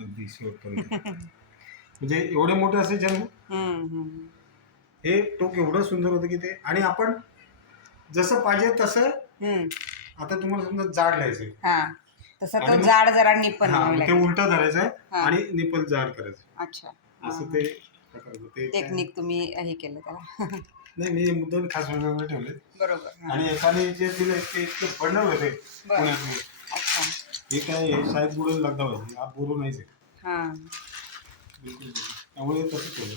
अगदी शेवटपर्यंत म्हणजे एवढे मोठे हम्म, हम्म. हे टोक एवढं सुंदर होतं की ते आणि आपण जसं पाहिजे तसं. आता तुम्हाला समजा जाड लिहायचंय हा तसं आणि तो मग- जाड जरा निपण हा, मग ते. उलट धरायचंय हा. आणि निपल जाड करायचं अच्छा असं ते प्रकार होतं. ते काय- टेक्निक तुम्ही हे केलं त्याला नाही मी मुद्दाम खास वेगवेगळे ठेवले बरोबर हा. आणि एकाने जे दिले ते इतके बंडल होते बरं. पुण्यातले अच्छा हे काय हे शाळेत बुडून लागता पाहिजे हा बुरू नाहीच आहे. हा बिलकुल बिलकुल. त्यामुळे तसं केलं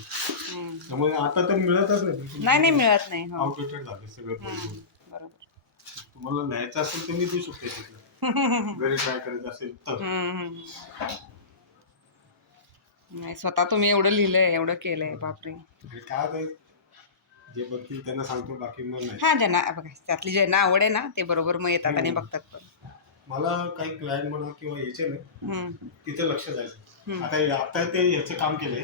हम्म. त्यामुळे आता तर मिळतच नाही बिलकुल. नाही नाही मिळत नाही हो आउटडेटेड झाले सगळे हम्म, बरोबर. बरोबर तुम्हाला न्यायचं असेल तर मी देऊ शकते घरी ट्राय करायचं असेल तर हम्म. नाही स्वतः तुम्ही एवढं लिहिलंय एवढं केलंय बापरे हे काय ते जे बघतील त्यांना सांगतो बाकी मग नाही हा ज्यांना बघा त्यातली ज्यांना आवड आहे ना ते बरोबर मग येतात आणि. बघतात पण मला काही क्लायंट म्हणा किंवा याचे नाही हम्म, तिथे लक्ष द्यायचं. हम्म. आता हे- आता ते ह्याचं काम केलंय.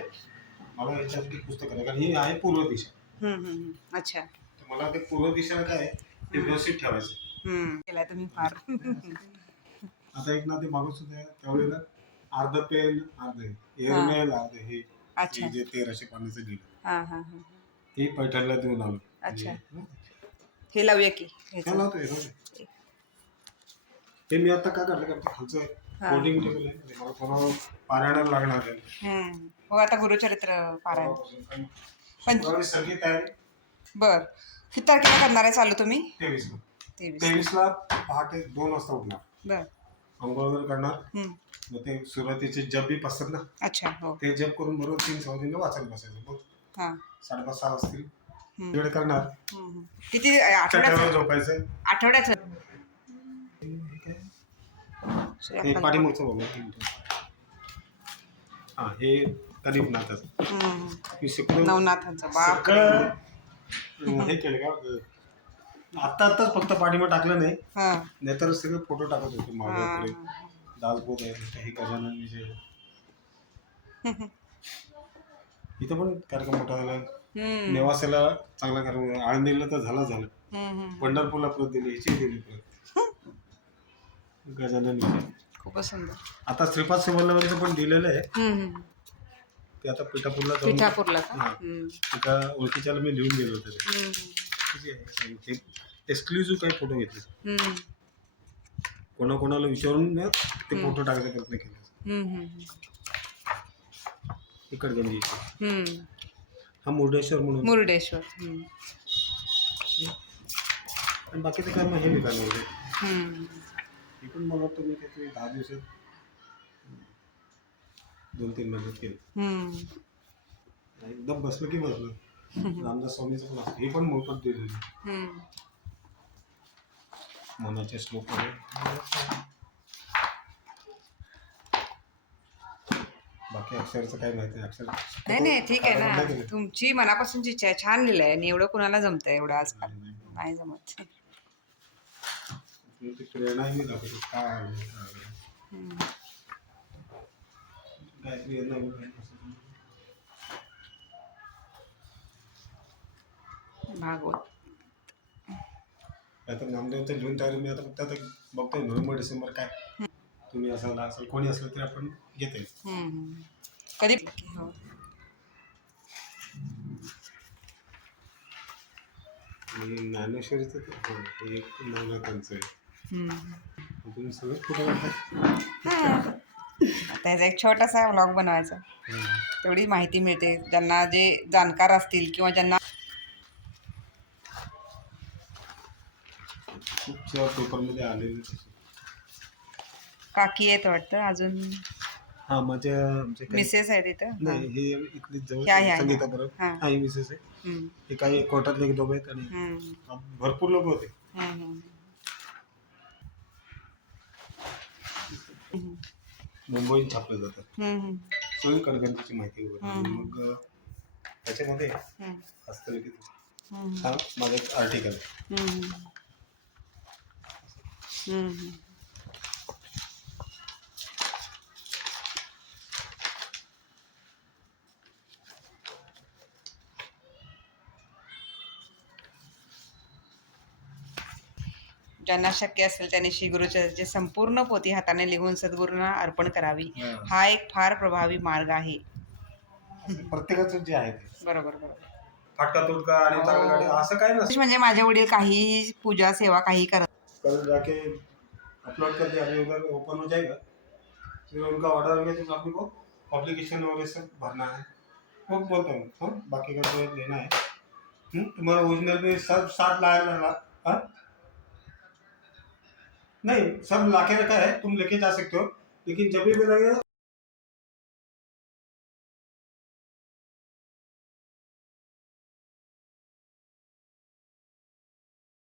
मला याच्यासाठी पुस्तक आहे कारण ही आहे पूर्व दिशा. हम्म, हम्म, हम्म. अच्छा. तर मला ते पूर्व दिशा काय आहे ते व्यवस्थित ठेवायचं. हम्म. केलाय तुम्ही फार. आता एक ना ते मागत होते त्यावेळेला अर्ध पेन अर्ध हा. एअरमेल अर्ध हे. अच्छा. हे जे तेराशे पानाचं लिहिलं हा हा हा. ते पैठणला देऊन आलो. अच्छा. हं? हे लावूया की. ह्याचं. हे मी आता का काढलं कारण ते खालचं हा. कोडिंग टेबल आहे. ते मला पारायणाला लागणार आहे. हम्म. हो आता गुरुचरित्र पारायण. पण पण सगळी तयारी बर. किती तारखेला करणार आहे चालू तुम्ही? तेवीस तेवीस. तेवीसला पहाटे दोन वाजता उठणार. बर. अंघोळ वगैरे करणार. हम्म. मग ते सुरुवातीचे जप बी असतात ना अच्छा हो. ते जप करून बरोबर तीन सहा दिनला वाचायला बसायचं. मग हा. साडेपाच सहा वाजतील. हम्म. वेळ करणार. हम्म. किती त्याच्यावर आठवड्याचं झोपायचं. आठवड्याचं? हे पाठीमागचं बघू. एक मिनिट. हा हे कलिपनाथाचं हम्म. मी शिकलो. नवनाथांचं बाप सगळं अं, हे केलं का? आत्ता आत्ताच फक्त पाठीमाग टाकलं नाही. हा. नाहीतर सगळे फोटो टाकत होते हा. माझ्याकडे दासबोध आहे काही गजानन विजय इथं पण कार्यक्रम मोठा झाला. हम्म. नेवासेला चांगला कार्यक्रम झाला. आळंदीला तर झाला झाला. हम्म, हम्म. पंढरपूरला परत दिली ह्याची दिली परत. गजानन विजय खूपच सुंदर आता श्रीपाद शिवल्लवांचं पण दिलेलं आहे हम्म. ते आता पिठापूरला जाऊन पिठापूरला का हा. हम्म. एका ओळखीच्याला मी लिहून दिलं होतं ते हम्म. ते एक्सक्लुझिव्ह काही फोटो घेतले हम्म. कोणाकोणाला विचारून ते. फोटो टाकायचा प्रयत्न केला हम्म, हम्म. इकडगंजी हम्म. हा मुर्डेश्वर म्हणून मुर्डेश्वर हम्म. आणि बाकीचे काय मग हे निघाले होते हम्म. पण मला वाटतं मी काहीतरी दहा दिवसात दोन तीन महिन्यात केलं. हम्म. एकदम बसलं की बसलं. रामदास स्वामीचं पण असतं. हे पण मोफत दिलेलं हम्म. मनाचे श्लोक वगैरे बाकी अक्षरचं काय माहिती अक्षर नाही नाही ठीक आहे ना. केलं. तुमची मनापासूनची इच्छा आहे छान लिहिलंय आणि एवढं कुणाला जमतंय एवढं आजकाल. नाही जमत. मी ती प्रेरणाही नाही काय आहे, काय आहे. गायत्री कसं. भागवत आता नामदेवचं लिहून तयारी मी आता फक्त आता बघतोय नोव्हेंबर डिसेंबर काय तुम्ही असाल असेल कोणी असलं तरी आपण घेता येईल हम्म. कधी हो आणि ज्ञानेश्वरीचं ते हो, हे एक नवनाथांचं आहे हा. त्याचा एक छोटासा व्लॉग बनवायचा तेवढी माहिती मिळते ज्यांना जे जाणकार असतील किंवा ज्यांना पेपरमध्ये आलेले. काकी येत वाटतं अजून हा माझ्या मिसेस आहे तिथं हे इथली जवळ संगीता. बरोबर हा. मिसेस आहे. हे काही कोर्टातले दोघं आहेत आणि. भरपूर लोक होते हम्म. हम्म. मुंबईत छापले जातात. हम्म. सगळी कडगंतीची माहिती वगैरे. मग त्याच्यामध्ये हम्म. हा माझा एक आर्टिकल ज्यांना शक्य असेल त्यांनी श्री गुरुचरित्राची संपूर्ण पोथी हाताने लिहून सद्गुरूंना अर्पण करावी. हा. हा एक फार प्रभावी मार्ग आहे. प्रत्येकाचं जे आहे ते. बरोबर बरोबर. फाटका तुटका आणि चांगला गाडी असं काय नसतं. म्हणजे माझे वडील काही पूजा सेवा काही करत कल जाके अपलोड कर दिया अभी उधर ओपन हो जाएगा फिर उनका ऑर्डर हो गया तो अपने को अप्लीकेशन और ये सब भरना है वो बोलता हूँ हाँ? बाकी का लेना है? हम्म, तुम्हारा ओरिजिनल में सब हाँ? नहीं सब लाके रखा है तुम लेके जा सकते हो. लेकिन जब भी लगेगा